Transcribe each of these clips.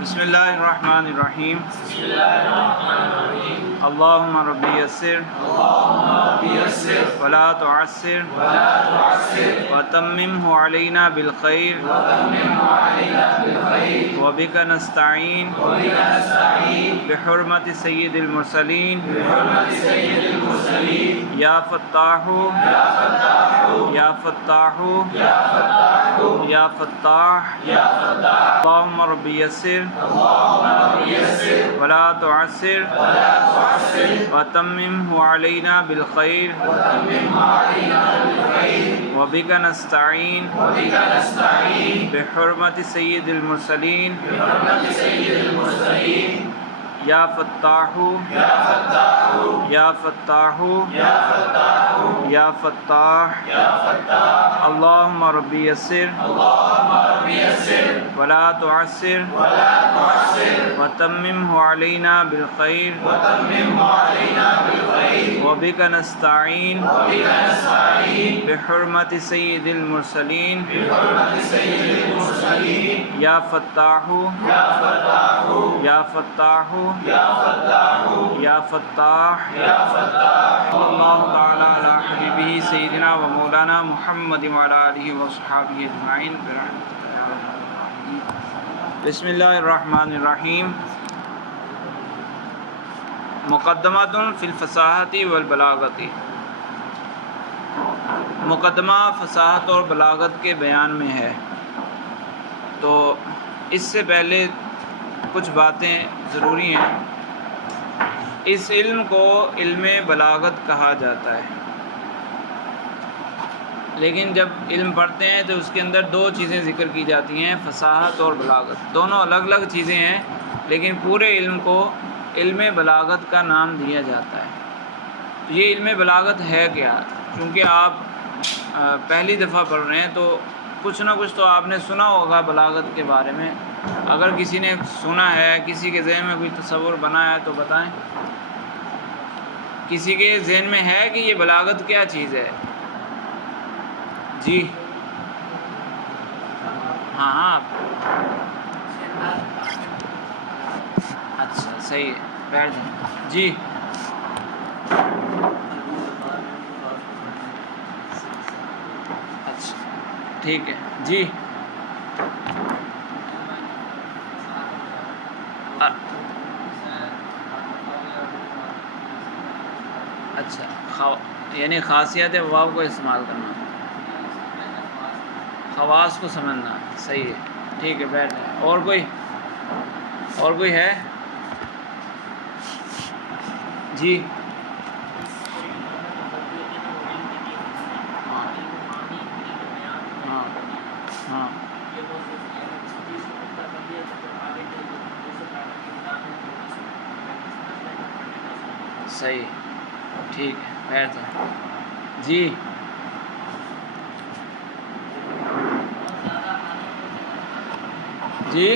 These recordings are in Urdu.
بسم اللہ الرحمن الرحیم اللہم ربی یسر ولا تعسر وتممہ علینا بالخیر وبک نستعین بحرمت سید المرسلین یا فتاح یا فتاح یا فتاح اللہم ربی یسر ولا تعسر وتممہ علینا بالخیر وبک نستعین بحرمت سید المرسلین یا فتاح یا فتاح یا فتاح اللہم ربی یسر ولا تعسر وتممہ علینا بالخیر وبک نستعین بحرمت سید المرسلین یا فتاح یا فتاح یا فتاح صلی اللہ تعالی علی حبیبہ سیدنا و مولانا محمد وعلی آلہ وصحبہ اجمعین برحمتک یا ارحم الراحمین۔ بسم اللہ الرحمن الرحیم۔ مقدمۃ فی الفصاحۃ والبلاغۃ۔ مقدمہ فصاحت اور بلاغت کے بیان میں ہے، تو اس سے پہلے کچھ باتیں ضروری ہیں۔ اس علم کو علم بلاغت کہا جاتا ہے، لیکن جب علم پڑھتے ہیں تو اس کے اندر دو چیزیں ذکر کی جاتی ہیں، فصاحت اور بلاغت۔ دونوں الگ الگ چیزیں ہیں، لیکن پورے علم کو علم بلاغت کا نام دیا جاتا ہے۔ یہ علم بلاغت ہے کیا؟ چونکہ آپ پہلی دفعہ پڑھ رہے ہیں تو کچھ نہ کچھ تو آپ نے سنا ہوگا بلاغت کے بارے میں۔ اگر کسی نے سنا ہے، کسی کے ذہن میں کوئی تصور بنا ہے تو بتائیں۔ کسی کے ذہن میں ہے کہ یہ بلاغت کیا چیز ہے؟ جی ہاں اچھا صحیح ہے، بیٹھ جائیں۔ جی اچھا ٹھیک ہے جی۔ اچھا یعنی خاصیت واو کو استعمال کرنا، خواص کو سمجھنا، صحیح ہے ٹھیک ہے بیٹھ جائیں۔ اور کوئی ہے؟ جی ہاں ہاں صحیح ٹھیک ہے بیٹھ جائیں۔ جی جی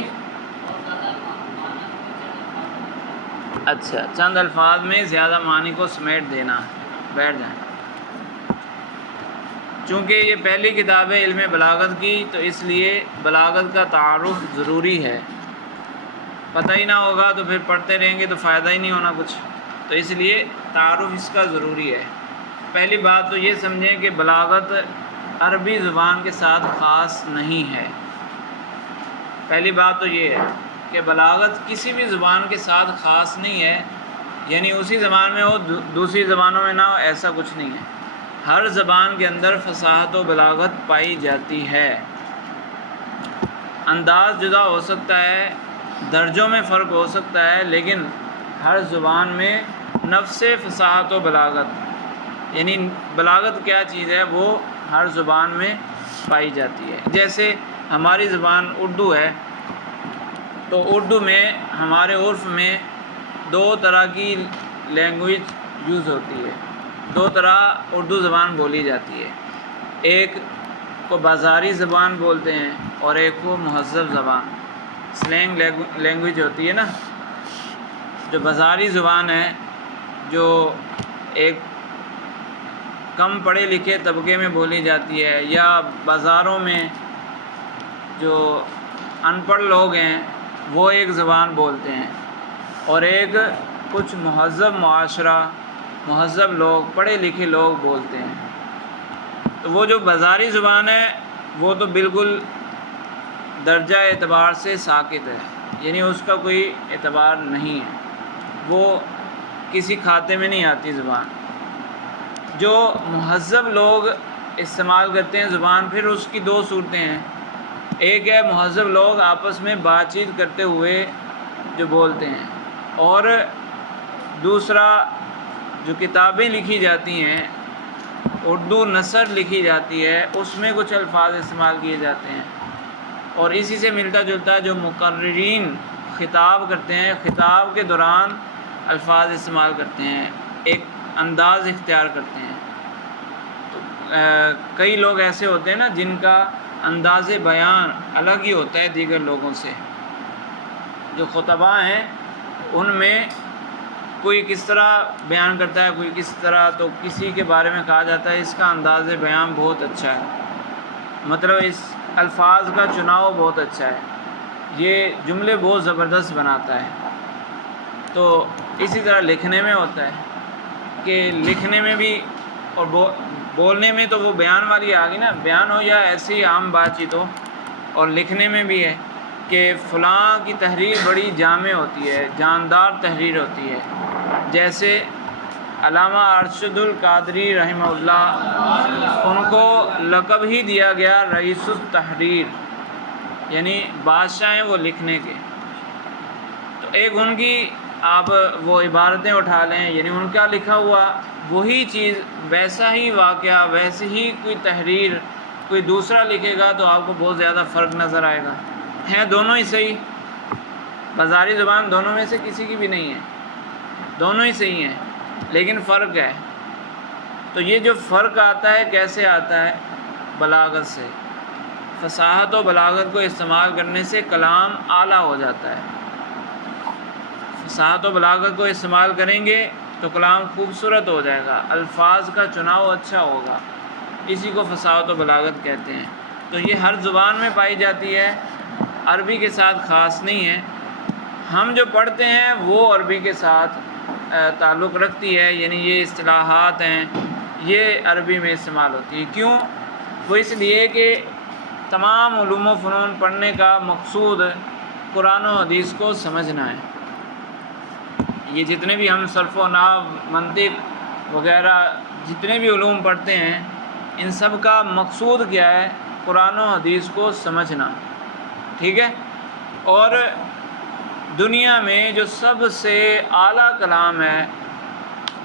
اچھا چند الفاظ میں زیادہ معنی کو سمیٹ دینا، بیٹھ جائیں۔ چونکہ یہ پہلی کتاب ہے علم بلاغت کی، تو اس لیے بلاغت کا تعارف ضروری ہے۔ پتہ ہی نہ ہوگا تو پھر پڑھتے رہیں گے تو فائدہ ہی نہیں ہونا کچھ، تو اس لیے تعارف اس کا ضروری ہے۔ پہلی بات تو یہ سمجھیں کہ بلاغت عربی زبان کے ساتھ خاص نہیں ہے۔ پہلی بات تو یہ ہے کہ بلاغت کسی بھی زبان کے ساتھ خاص نہیں ہے، یعنی اسی زبان میں ہو دوسری زبانوں میں نہ ہو، ایسا کچھ نہیں ہے۔ ہر زبان کے اندر فصاحت و بلاغت پائی جاتی ہے۔ انداز جدا ہو سکتا ہے، درجوں میں فرق ہو سکتا ہے، لیکن ہر زبان میں نفس فصاحت و بلاغت، یعنی بلاغت کیا چیز ہے وہ ہر زبان میں پائی جاتی ہے۔ جیسے ہماری زبان اردو ہے، تو اردو میں ہمارے عرف میں دو طرح کی لینگویج یوز ہوتی ہے، دو طرح اردو زبان بولی جاتی ہے۔ ایک کو بازاری زبان بولتے ہیں اور ایک کو مہذب زبان، سلینگ لینگویج ہوتی ہے نا۔ جو بازاری زبان ہے، جو ایک کم پڑھے لکھے طبقے میں بولی جاتی ہے، یا بازاروں میں جو ان پڑھ لوگ ہیں وہ ایک زبان بولتے ہیں، اور ایک کچھ مہذب معاشرہ، مہذب لوگ، پڑھے لکھے لوگ بولتے ہیں۔ تو وہ جو بازاری زبان ہے وہ تو بالکل درجہ اعتبار سے ساقط ہے، یعنی اس کا کوئی اعتبار نہیں ہے، وہ کسی کھاتے میں نہیں آتی زبان۔ جو مہذب لوگ استعمال کرتے ہیں زبان، پھر اس کی دو صورتیں ہیں، ایک ہے مہذب لوگ آپس میں بات چیت کرتے ہوئے جو بولتے ہیں، اور دوسرا جو کتابیں لکھی جاتی ہیں، اردو نثر لکھی جاتی ہے، اس میں کچھ الفاظ استعمال کیے جاتے ہیں، اور اسی سے ملتا جلتا جو مقررین خطاب کرتے ہیں، خطاب کے دوران الفاظ استعمال کرتے ہیں، ایک انداز اختیار کرتے ہیں۔ تو کئی لوگ ایسے ہوتے ہیں نا جن کا انداز بیان الگ ہی ہوتا ہے دیگر لوگوں سے۔ جو خطباء ہیں ان میں کوئی کس طرح بیان کرتا ہے، کوئی کس طرح، تو کسی کے بارے میں کہا جاتا ہے اس کا انداز بیان بہت اچھا ہے، مطلب اس الفاظ کا چناؤ بہت اچھا ہے، یہ جملے بہت زبردست بناتا ہے۔ تو اسی طرح لکھنے میں ہوتا ہے کہ لکھنے میں بھی اور بولنے میں تو وہ بیان والی آ گئی نا، بیان ہو یا ایسی عام بات چیت ہو، اور لکھنے میں بھی ہے کہ فلاں کی تحریر بڑی جامع ہوتی ہے، جاندار تحریر ہوتی ہے، جیسے علامہ ارشد القادری رحمہ اللہ، ان کو لقب ہی دیا گیا رئیس التحریر، یعنی بادشاہ ہیں وہ لکھنے کے۔ تو ایک ان کی آپ وہ عبارتیں اٹھا لیں، یعنی ان کا لکھا ہوا وہی چیز، ویسا ہی واقعہ، ویسے ہی کوئی تحریر کوئی دوسرا لکھے گا تو آپ کو بہت زیادہ فرق نظر آئے گا۔ ہیں دونوں ہی صحیح، بازاری زبان دونوں میں سے کسی کی بھی نہیں ہے، دونوں ہی صحیح ہیں، لیکن فرق ہے۔ تو یہ جو فرق آتا ہے کیسے آتا ہے؟ بلاغت سے، فصاحت و بلاغت کو استعمال کرنے سے کلام اعلیٰ ہو جاتا ہے۔ فصاحت و بلاغت کو استعمال کریں گے تو کلام خوبصورت ہو جائے گا، الفاظ کا چناؤ اچھا ہوگا، اسی کو فصاحت و بلاغت کہتے ہیں۔ تو یہ ہر زبان میں پائی جاتی ہے، عربی کے ساتھ خاص نہیں ہے۔ ہم جو پڑھتے ہیں وہ عربی کے ساتھ تعلق رکھتی ہے، یعنی یہ اصطلاحات ہیں یہ عربی میں استعمال ہوتی ہیں۔ کیوں؟ وہ اس لیے کہ تمام علوم و فنون پڑھنے کا مقصود قرآن و حدیث کو سمجھنا ہے۔ یہ جتنے بھی ہم صرف و نحو، منطق وغیرہ جتنے بھی علوم پڑھتے ہیں، ان سب کا مقصود کیا ہے؟ قرآن و حدیث کو سمجھنا، ٹھیک ہے؟ اور دنیا میں جو سب سے اعلیٰ کلام ہے،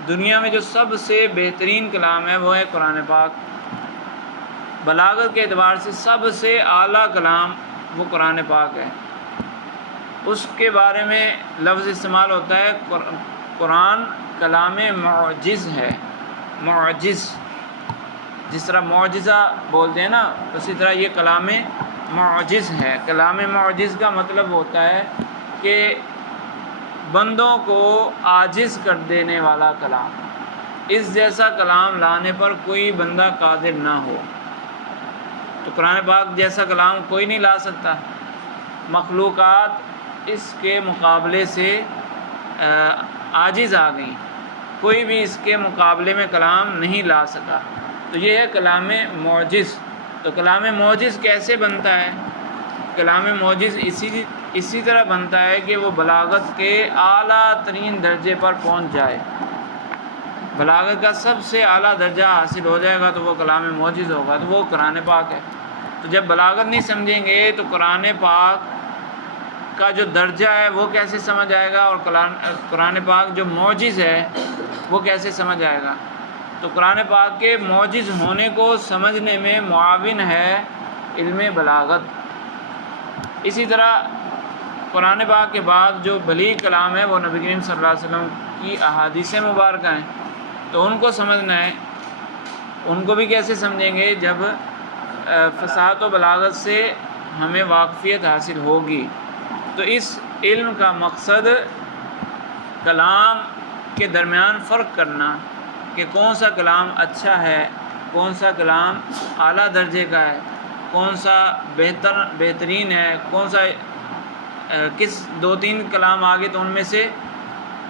دنیا میں جو سب سے بہترین کلام ہے وہ ہے قرآن پاک۔ بلاغت کے اعتبار سے سب سے اعلیٰ کلام وہ قرآن پاک ہے۔ اس کے بارے میں لفظ استعمال ہوتا ہے قرآن کلام معجز ہے، معجز، جس طرح معجزہ بولتے ہیں نا، اسی طرح یہ کلام معجز ہے۔ کلام معجز کا مطلب ہوتا ہے کہ بندوں کو عاجز کر دینے والا کلام، اس جیسا کلام لانے پر کوئی بندہ قادر نہ ہو۔ تو قرآن پاک جیسا کلام کوئی نہیں لا سکتا، مخلوقات اس کے مقابلے سے عاجز آ گئیں، کوئی بھی اس کے مقابلے میں کلام نہیں لا سکا۔ تو یہ ہے کلام معجز۔ تو کلام معجز کیسے بنتا ہے؟ کلام معجز اسی طرح بنتا ہے کہ وہ بلاغت کے اعلیٰ ترین درجے پر پہنچ جائے، بلاغت کا سب سے اعلیٰ درجہ حاصل ہو جائے گا تو وہ کلام معجز ہوگا، تو وہ قرآن پاک ہے۔ تو جب بلاغت نہیں سمجھیں گے تو قرآن پاک کا جو درجہ ہے وہ کیسے سمجھ آئے گا، اور قرآن پاک جو معجز ہے وہ کیسے سمجھ آئے گا؟ تو قرآن پاک کے معجز ہونے کو سمجھنے میں معاون ہے علم بلاغت۔ اسی طرح قرآن پاک کے بعد جو بلیغ کلام ہے وہ نبی کریم صلی اللہ علیہ وسلم کی احادیث مبارکہ ہیں، تو ان کو سمجھنا ہے۔ ان کو بھی کیسے سمجھیں گے؟ جب فصاحت و بلاغت سے ہمیں واقفیت حاصل ہوگی۔ تو اس علم کا مقصد کلام کے درمیان فرق کرنا کہ کون سا کلام اچھا ہے، کون سا کلام اعلیٰ درجے کا ہے، کون سا بہترین ہے، کون سا کس 2-3 کلام آگے تو ان میں سے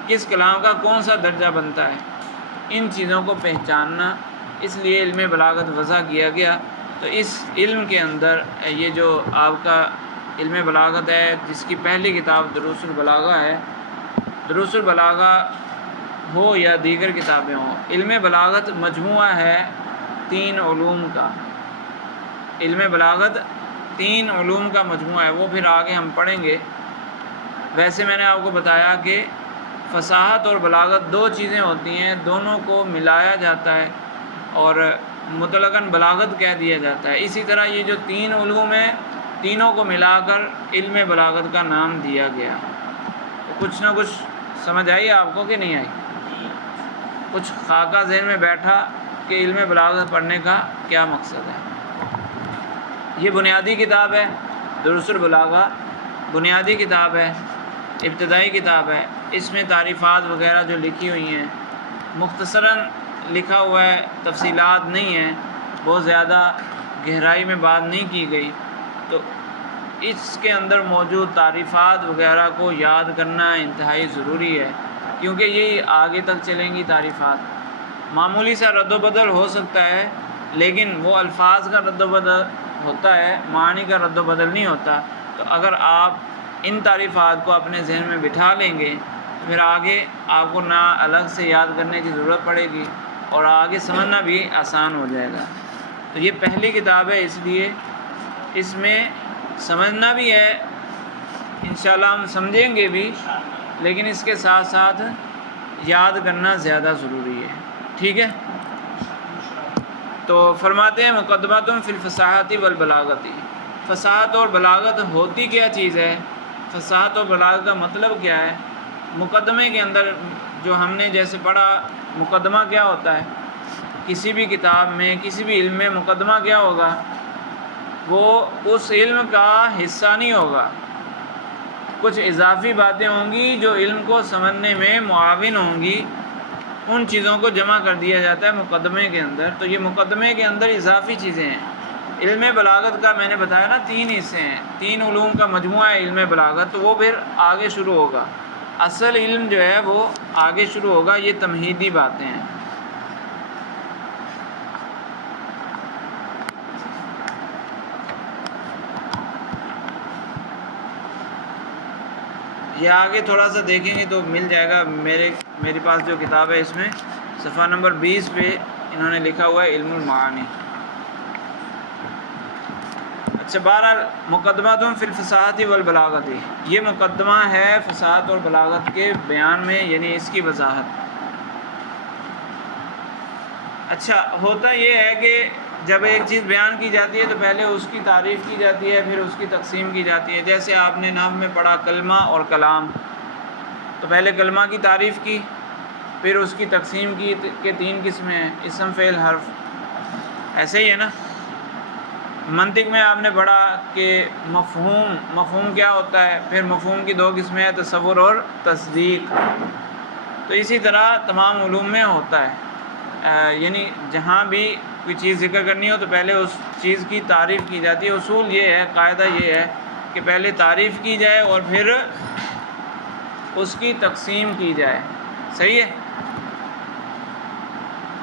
کس کلام کا کون سا درجہ بنتا ہے، ان چیزوں کو پہچاننا، اس لیے علم بلاغت وضع کیا گیا۔ تو اس علم کے اندر یہ جو آپ کا علم بلاغت ہے، جس کی پہلی کتاب دروس البلاغہ ہے، دروس البلاغہ ہو یا دیگر کتابیں ہوں، علم بلاغت مجموعہ ہے 3 علوم کا۔ علم بلاغت 3 علوم کا مجموعہ ہے، وہ پھر آگے ہم پڑھیں گے۔ ویسے میں نے آپ کو بتایا کہ فصاحت اور بلاغت 2 چیزیں ہوتی ہیں، دونوں کو ملایا جاتا ہے اور مطلقاً بلاغت کہہ دیا جاتا ہے۔ اسی طرح یہ جو 3 علوم ہیں، تینوں کو ملا کر علم بلاغت کا نام دیا گیا۔ کچھ نہ کچھ سمجھ آئی آپ کو کہ نہیں آئی؟ کچھ خاکہ ذہن میں بیٹھا کہ علم بلاغت پڑھنے کا کیا مقصد ہے؟ یہ بنیادی کتاب ہے، دروس البلاغہ بنیادی کتاب ہے، ابتدائی کتاب ہے۔ اس میں تعریفات وغیرہ جو لکھی ہوئی ہیں مختصراً لکھا ہوا ہے، تفصیلات نہیں ہیں، بہت زیادہ گہرائی میں بات نہیں کی گئی۔ تو اس کے اندر موجود تعریفات وغیرہ کو یاد کرنا انتہائی ضروری ہے، کیونکہ یہی آگے تک چلیں گی تعریفات۔ معمولی سا رد و بدل ہو سکتا ہے، لیکن وہ الفاظ کا رد و بدل ہوتا ہے، معنی کا رد و بدل نہیں ہوتا۔ تو اگر آپ ان تعریفات کو اپنے ذہن میں بٹھا لیں گے تو پھر آگے آپ کو نہ الگ سے یاد کرنے کی ضرورت پڑے گی اور آگے سمجھنا بھی آسان ہو جائے گا۔ تو یہ پہلی کتاب ہے، اس لیے اس میں سمجھنا بھی ہے، انشاءاللہ ہم سمجھیں گے بھی، لیکن اس کے ساتھ ساتھ یاد کرنا زیادہ ضروری ہے، ٹھیک ہے؟ تو فرماتے ہیں مقدمۃ فی الفصاحت والبلاغت۔ فصاحت اور بلاغت ہوتی کیا چیز ہے؟ فصاحت اور بلاغت کا مطلب کیا ہے؟ مقدمے کے اندر جو ہم نے جیسے پڑھا، مقدمہ کیا ہوتا ہے؟ کسی بھی کتاب میں، کسی بھی علم میں مقدمہ کیا ہوگا؟ وہ اس علم کا حصہ نہیں ہوگا، کچھ اضافی باتیں ہوں گی جو علم کو سمجھنے میں معاون ہوں گی، ان چیزوں کو جمع کر دیا جاتا ہے مقدمے کے اندر۔ تو یہ مقدمے کے اندر اضافی چیزیں ہیں۔ علم بلاغت کا میں نے بتایا نا 3 حصے ہیں، 3 علوم کا مجموعہ ہے علم بلاغت، تو وہ پھر آگے شروع ہوگا۔ اصل علم جو ہے وہ آگے شروع ہوگا، یہ تمہیدی باتیں ہیں۔ یہ آگے تھوڑا سا دیکھیں گے تو مل جائے گا، میرے پاس جو کتاب ہے اس میں صفحہ نمبر 20 پہ انہوں نے لکھا ہوا ہے علم المعانی۔ اچھا، بہرحال مقدمۃ فی الفصاحت والبلاغت، یہ مقدمہ ہے فصاحت اور بلاغت کے بیان میں، یعنی اس کی وضاحت۔ اچھا، ہوتا یہ ہے کہ جب ایک چیز بیان کی جاتی ہے تو پہلے اس کی تعریف کی جاتی ہے، پھر اس کی تقسیم کی جاتی ہے۔ جیسے آپ نے نحو میں پڑھا کلمہ اور کلام، تو پہلے کلمہ کی تعریف کی، پھر اس کی تقسیم کی کہ 3 قسمیں ہیں، اسم، فعل، حرف۔ ایسے ہی ہے نا؟ منطق میں آپ نے پڑھا کہ مفہوم کیا ہوتا ہے، پھر مفہوم کی 2 قسمیں ہیں، تصور اور تصدیق۔ تو اسی طرح تمام علوم میں ہوتا ہے، یعنی جہاں بھی کوئی چیز ذکر کرنی ہو تو پہلے اس چیز کی تعریف کی جاتی ہے۔ اصول یہ ہے، قاعدہ یہ ہے کہ پہلے تعریف کی جائے اور پھر اس کی تقسیم کی جائے، صحیح ہے؟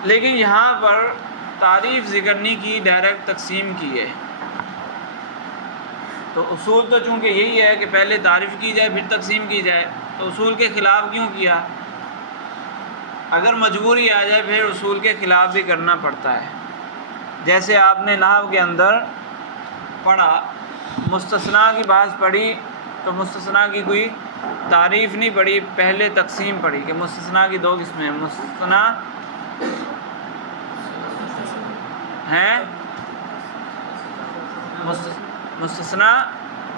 لیکن یہاں پر تعریف ذکر نہیں کی، ڈائریکٹ تقسیم کی ہے۔ تو اصول تو چونکہ یہی ہے کہ پہلے تعریف کی جائے پھر تقسیم کی جائے، تو اصول کے خلاف کیوں کیا؟ اگر مجبوری آ جائے پھر اصول کے خلاف بھی کرنا پڑتا ہے۔ جیسے آپ نے نحو کے اندر پڑھا، مستثنیٰ کی بات پڑھی تو مستثنیٰ کی کوئی تعریف نہیں پڑھی، پہلے تقسیم پڑھی کہ مستثنیٰ کی 2 قسمیں ہیں، مستثنیٰ ہیں، مستثنیٰ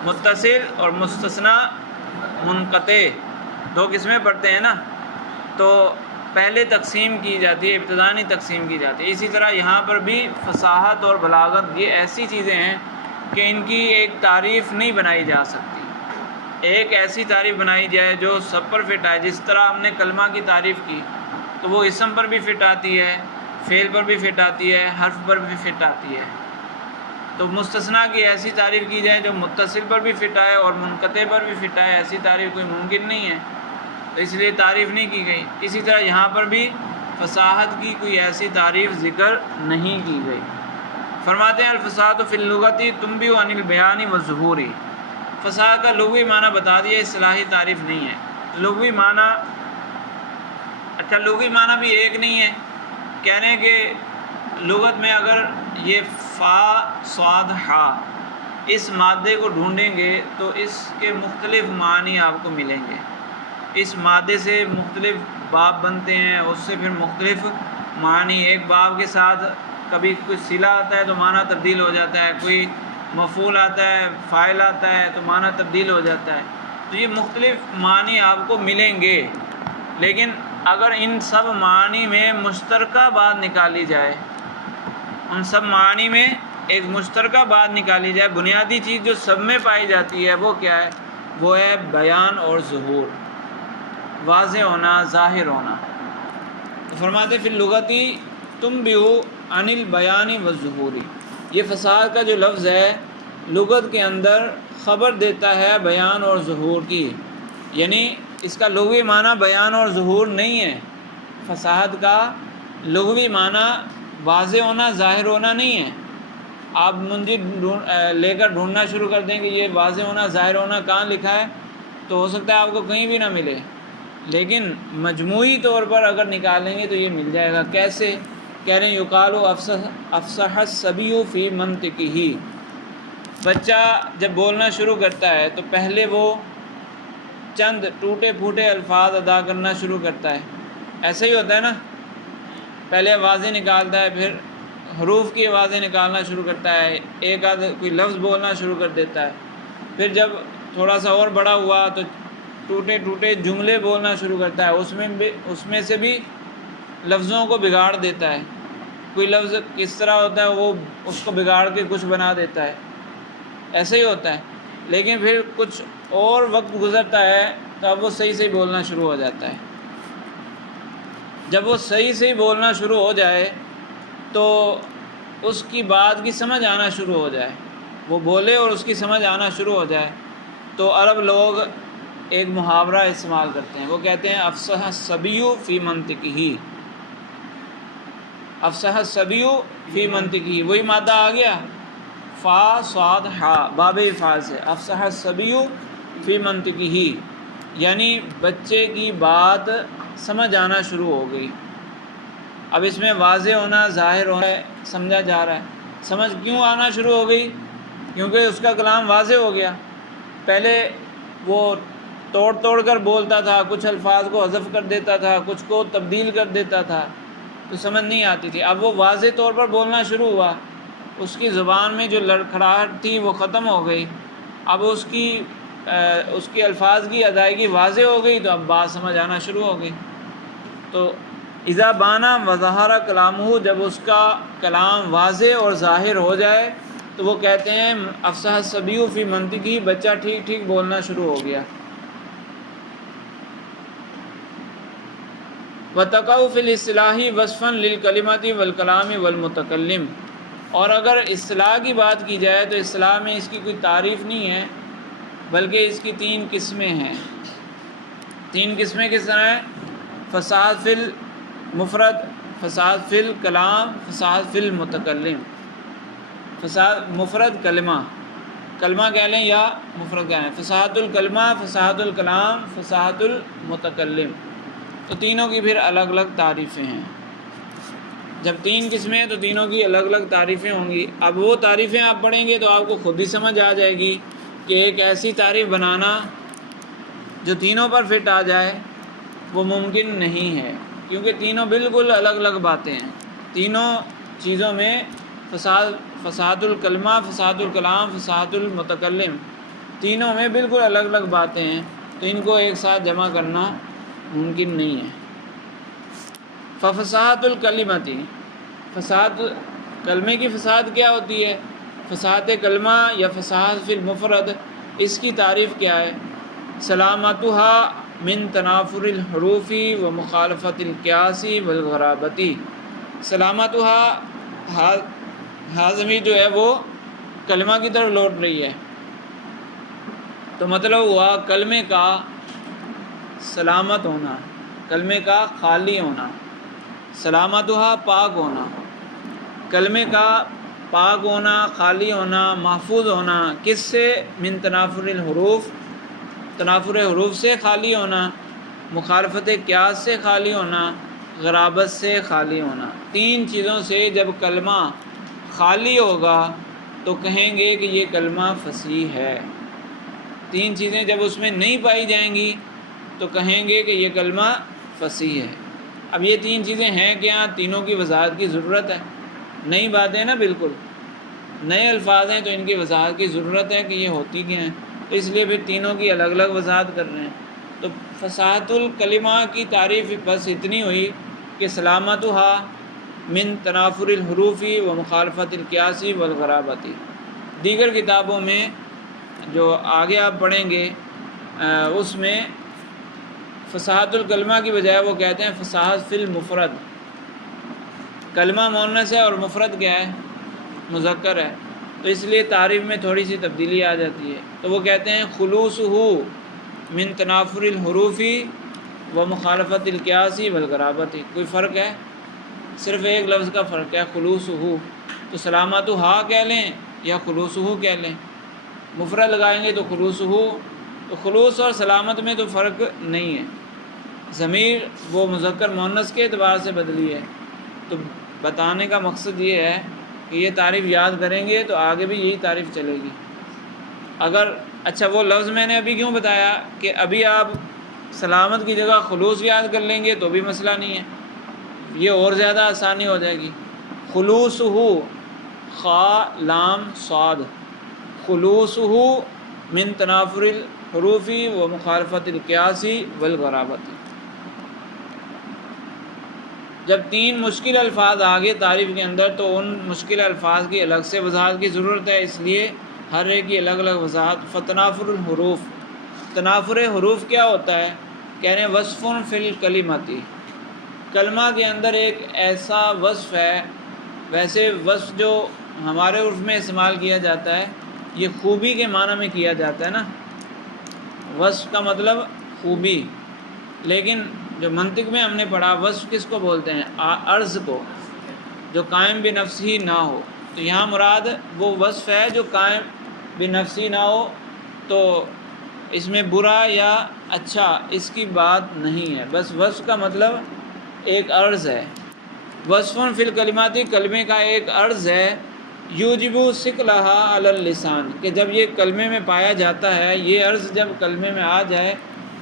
متصل اور مستثنیٰ منقطع، 2 قسمیں پڑھتے ہیں نا۔ تو پہلے تقسیم کی جاتی ہے، ابتدانی تقسیم کی جاتی ہے۔ اسی طرح یہاں پر بھی فصاحت اور بلاغت یہ ایسی چیزیں ہیں کہ ان کی ایک تعریف نہیں بنائی جا سکتی، ایک ایسی تعریف بنائی جائے جو سب پر فٹ آئے۔ جس طرح ہم نے کلمہ کی تعریف کی تو وہ اسم پر بھی فٹ آتی ہے، فعل پر بھی فٹ آتی ہے، حرف پر بھی فٹ آتی ہے۔ تو مستثنیٰ کی ایسی تعریف کی جائے جو متصل پر بھی فٹ آئے اور منقطع پر بھی فٹ آئے، ایسی تعریف کوئی ممکن نہیں ہے، تو اس لیے تعریف نہیں کی گئی۔ اسی طرح یہاں پر بھی فصاحت کی کوئی ایسی تعریف ذکر نہیں کی گئی۔ فرماتے ہیں الفصاحت فی اللغۃ تنبئ عن البیان والظہور، فصاحت کا لغوی معنی بتا دیا، اصطلاحی تعریف نہیں ہے۔ لغوی معنی، اچھا لغوی معنی بھی ایک نہیں ہے، کہنے کہ لغت میں اگر یہ فا صاد ہا اس مادے کو ڈھونڈیں گے تو اس کے مختلف معنی آپ کو ملیں گے۔ اس مادے سے مختلف باب بنتے ہیں، اس سے پھر مختلف معنی، ایک باب کے ساتھ کبھی کوئی صلہ آتا ہے تو معنی تبدیل ہو جاتا ہے، کوئی مفعول آتا ہے، فاعل آتا ہے تو معنی تبدیل ہو جاتا ہے، تو یہ مختلف معنی آپ کو ملیں گے۔ لیکن اگر ان سب معنی میں مشترکہ بات نکالی جائے، ان سب معنی میں ایک مشترکہ بات نکالی جائے، بنیادی چیز جو سب میں پائی جاتی ہے وہ کیا ہے؟ وہ ہے بیان اور ظہور، واضح ہونا، ظاہر ہونا۔ تو فرماتے فی اللغۃ تنبئ عن البیان والظہور، یہ فصاحت کا جو لفظ ہے لغت کے اندر خبر دیتا ہے بیان اور ظہور کی، یعنی اس کا لغوی معنی بیان اور ظہور نہیں ہے۔ فصاحت کا لغوی معنی واضح ہونا، ظاہر ہونا نہیں ہے۔ آپ منجی لے کر ڈھونڈنا شروع کر دیں کہ یہ واضح ہونا، ظاہر ہونا کہاں لکھا ہے، تو ہو سکتا ہے آپ کو کہیں بھی نہ ملے، لیکن مجموعی طور پر اگر نکالیں گے تو یہ مل جائے گا۔ کیسے؟ کہہ رہے ہیں یقال افصح الصبی فی منطقہ، بچہ جب بولنا شروع کرتا ہے تو پہلے وہ چند ٹوٹے پھوٹے الفاظ ادا کرنا شروع کرتا ہے، ایسے ہی ہوتا ہے نا، پہلے آوازیں نکالتا ہے، پھر حروف کی آوازیں نکالنا شروع کرتا ہے، ایک آدھ کوئی لفظ بولنا شروع کر دیتا ہے، پھر جب تھوڑا سا اور بڑا ہوا تو ٹوٹے ٹوٹے جملے بولنا شروع کرتا ہے، اس میں سے بھی لفظوں کو بگاڑ دیتا ہے، کوئی لفظ کس طرح ہوتا ہے وہ اس کو بگاڑ کے کچھ بنا دیتا ہے، ایسے ہی ہوتا ہے۔ لیکن پھر کچھ اور وقت گزرتا ہے تو اب وہ صحیح بولنا شروع ہو جاتا ہے۔ جب وہ صحیح بولنا شروع ہو جائے تو اس کی بات کی سمجھ آنا شروع ہو جائے، وہ بولے اور اس کی سمجھ آنا شروع ہو جائے، تو عرب لوگ ایک محاورہ استعمال کرتے ہیں، وہ کہتے ہیں افصح الصبی فی منطقہ، افصح الصبی فی منطقہ، وہی مادہ آ گیا فا صاد ہا باب افعال سے، افصح الصبی فی منطقہ، یعنی بچے کی بات سمجھ آنا شروع ہو گئی۔ اب اس میں واضح ہونا، ظاہر ہونا سمجھا جا رہا ہے۔ سمجھ کیوں آنا شروع ہو گئی؟ کیونکہ اس کا کلام واضح ہو گیا۔ پہلے وہ توڑ کر بولتا تھا، کچھ الفاظ کو حذف کر دیتا تھا، کچھ کو تبدیل کر دیتا تھا، تو سمجھ نہیں آتی تھی۔ اب وہ واضح طور پر بولنا شروع ہوا، اس کی زبان میں جو لڑکھڑاہٹ تھی وہ ختم ہو گئی، اب اس کی الفاظ کی ادائیگی واضح ہو گئی، تو اب بات سمجھ آنا شروع ہو گئی۔ تو اذا بانا وظہر کلامہ، جب اس کا کلام واضح اور ظاہر ہو جائے تو وہ کہتے ہیں افصح الصبی فی منطقہ، بچہ ٹھیک بولنا شروع ہو گیا۔ وتقع فی الاصطلاح وصفا للکلمۃ والکلام والمتکلم، اور اگر اصطلاح کی بات کی جائے تو اصطلاح میں اس کی کوئی تعریف نہیں ہے، بلکہ اس کی 3 قسمیں ہیں۔ 3 قسمیں کس طرح ہیں؟ فصاحت فی المفرد، فصاحت فی الکلام، فصاحت فی المتکلم۔ فصاحت مفرد کلمہ کہہ لیں یا مفرد کہہ لیں، فصاحت الکلمہ، فصاحت الکلام، فصاحت المتکلم، تو تینوں کی پھر الگ الگ تعریفیں ہیں۔ جب 3 قسمیں ہیں تو تینوں کی الگ الگ تعریفیں ہوں گی۔ اب وہ تعریفیں آپ پڑھیں گے تو آپ کو خود ہی سمجھ آ جائے گی کہ ایک ایسی تعریف بنانا جو تینوں پر فٹ آ جائے وہ ممکن نہیں ہے، کیونکہ تینوں بالکل الگ الگ باتیں ہیں۔ تینوں چیزوں میں فصاحت الکلمہ، فصاحت الکلام، فصاحت المتکلم، تینوں میں بالکل الگ الگ باتیں ہیں، تو ان کو ایک ساتھ جمع کرنا ممکن نہیں ہے۔ فصاحت الکلمۃ، فصاحت کلمے کی فصاحت کیا ہوتی ہے؟ فصاحت کلمہ یا فصاحت فی المفرد، اس کی تعریف کیا ہے؟ سلامتها من تنافر الحروف و مخالفت القیاس والغرابت، سلامتها ضمیر جو ہے وہ کلمہ کی طرف لوٹ رہی ہے، تو مطلب ہوا کلمے کا سلامت ہونا، کلمے کا خالی ہونا، سلامتھا پاک ہونا، کلمے کا پاک ہونا، خالی ہونا، محفوظ ہونا، کس سے؟ من تنافر الحروف، تنافر حروف سے خالی ہونا، مخالفت قیاس سے خالی ہونا، غرابت سے خالی ہونا۔ تین چیزوں سے جب کلمہ خالی ہوگا تو کہیں گے کہ یہ کلمہ فصیح ہے۔ تین چیزیں جب اس میں نہیں پائی جائیں گی تو کہیں گے کہ یہ کلمہ فصیح ہے۔ اب یہ تین چیزیں ہیں کیا؟ تینوں کی وضاحت کی ضرورت ہے، نئی باتیں نا، بالکل نئے الفاظ ہیں تو ان کی وضاحت کی ضرورت ہے کہ یہ ہوتی کیا ہیں، تو اس لیے پھر تینوں کی الگ الگ وضاحت کر رہے ہیں۔ تو فصاحت الکلمہ کی تعریف بس اتنی ہوئی کہ سلامتھا من تنافر الحروف و مخالفت القیاسی والغرابتی۔ دیگر کتابوں میں جو آگے آپ پڑھیں گے اس میں فصاحت الکلمہ کی بجائے وہ کہتے ہیں فصاحت فی المفرد۔ کلمہ مؤنث ہے اور مفرد کیا ہے؟ مذکر ہے، تو اس لیے تعریف میں تھوڑی سی تبدیلی آ جاتی ہے، تو وہ کہتے ہیں خلوصہ من تنافر الحروف و مخالفت القیاسی والغرابتی۔ کوئی فرق ہے؟ صرف ایک لفظ کا فرق ہے، خلوصہ، تو سلامتھا کہہ لیں یا خلوصہ کہہ لیں، مفرد لگائیں گے تو خلوصہ، تو خلوص اور سلامت میں تو فرق نہیں ہے، ضمیر وہ مذکر مؤنث کے اعتبار سے بدلی ہے۔ تو بتانے کا مقصد یہ ہے کہ یہ تعریف یاد کریں گے تو آگے بھی یہی تعریف چلے گی۔ اگر اچھا وہ لفظ میں نے ابھی کیوں بتایا کہ ابھی آپ سلامت کی جگہ خلوص یاد کر لیں گے تو بھی مسئلہ نہیں ہے، یہ اور زیادہ آسانی ہو جائے گی۔ خلوصہ، خا لام صاد، خلوصہ من تنافر الحروف و مخالفت القیاسی والغرابتی۔ جب تین مشکل الفاظ آگے تعریف کے اندر تو ان مشکل الفاظ کی الگ سے وضاحت کی ضرورت ہے، اس لیے ہر ایک کی الگ الگ وضاحت۔ فتنافر الحروف، تنافر حروف کیا ہوتا ہے؟ کہہ رہے ہیں وصف فی الکلمتی، کلمہ کے اندر ایک ایسا وصف ہے، ویسے وصف جو ہمارے عرف میں استعمال کیا جاتا ہے یہ خوبی کے معنی میں کیا جاتا ہے نا، وصف کا مطلب خوبی، لیکن جو منطق میں ہم نے پڑھا وصف کس کو بولتے ہیں؟ عرض کو، جو قائم بنفسی نہ ہو، تو یہاں مراد وہ وصف ہے جو قائم بنفسی نہ ہو، تو اس میں برا یا اچھا اس کی بات نہیں ہے، بس وصف کا مطلب ایک عرض ہے۔ وصف فی الکلماتی، کلمے کا ایک عرض ہے، یوجب ثقلھا علی اللسان، کہ جب یہ کلمے میں پایا جاتا ہے، یہ عرض جب کلمے میں آ جائے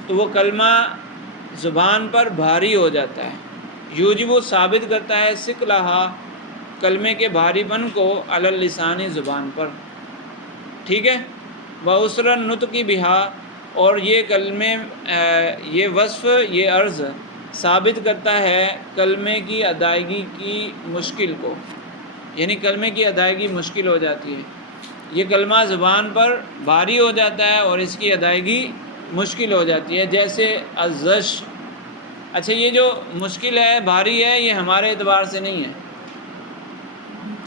تو وہ کلمہ زبان پر بھاری ہو جاتا ہے۔ یوجب ثابت کرتا ہے ثقلھا، کلمے کے بھاری پن کو، علی اللسان، زبان پر، ٹھیک ہے۔ وعسر النطق بہا، اور یہ کلمے یہ وصف، یہ عرض ثابت کرتا ہے کلمے کی ادائیگی کی مشکل کو، یعنی کلمے کی ادائیگی مشکل ہو جاتی ہے، یہ کلمہ زبان پر بھاری ہو جاتا ہے اور اس کی ادائیگی مشکل ہو جاتی ہے، جیسے الزش۔ اچھا یہ جو مشکل ہے، بھاری ہے، یہ ہمارے اعتبار سے نہیں ہے،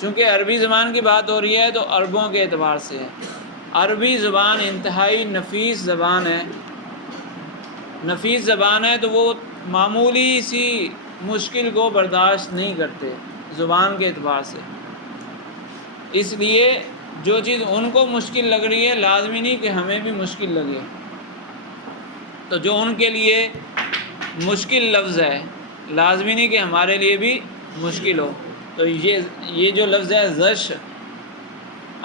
چونکہ عربی زبان کی بات ہو رہی ہے تو عربوں کے اعتبار سے ہے۔ عربی زبان انتہائی نفیس زبان ہے، نفیس زبان ہے، تو وہ معمولی سی مشکل کو برداشت نہیں کرتے زبان کے اعتبار سے، اس لیے جو چیز ان کو مشکل لگ رہی ہے لازمی نہیں کہ ہمیں بھی مشکل لگے، تو جو ان کے لیے مشکل لفظ ہے لازمی نہیں کہ ہمارے لیے بھی مشکل ہو، تو یہ جو لفظ ہے زش،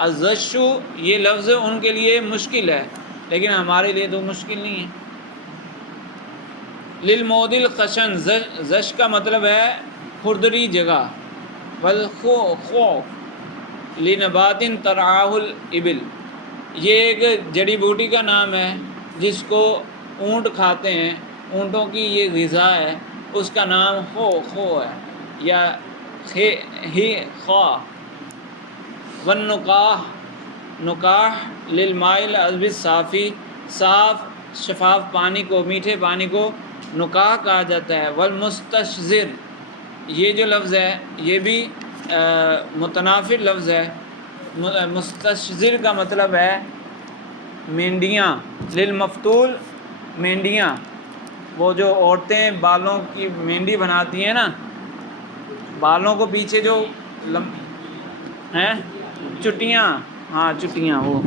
الزشو، یہ لفظ ان کے لیے مشکل ہے لیکن ہمارے لیے تو مشکل نہیں ہے۔ للمود الخشن، زش کا مطلب ہے کھردری جگہ، والخوف لنبات ترعاہ الابل، یہ ایک جڑی بوٹی کا نام ہے جس کو اونٹ کھاتے ہیں، اونٹوں کی یہ غذا ہے، اس کا نام خو ہے یا ہی خوا۔ والنقاح، نقاح للماء العذب الصافی، صاف شفاف پانی کو، میٹھے پانی کو نقاح کہا جاتا ہے۔ والمستشذر، یہ جو لفظ ہے یہ بھی متنافر لفظ ہے، مستشزر کا مطلب ہے مینڈیاں، للمفتول مینڈیاں، وہ جو عورتیں بالوں کی مینڈی بناتی ہیں نا، بالوں کو پیچھے جو ہیں چٹیاں، ہاں چٹیاں، وہ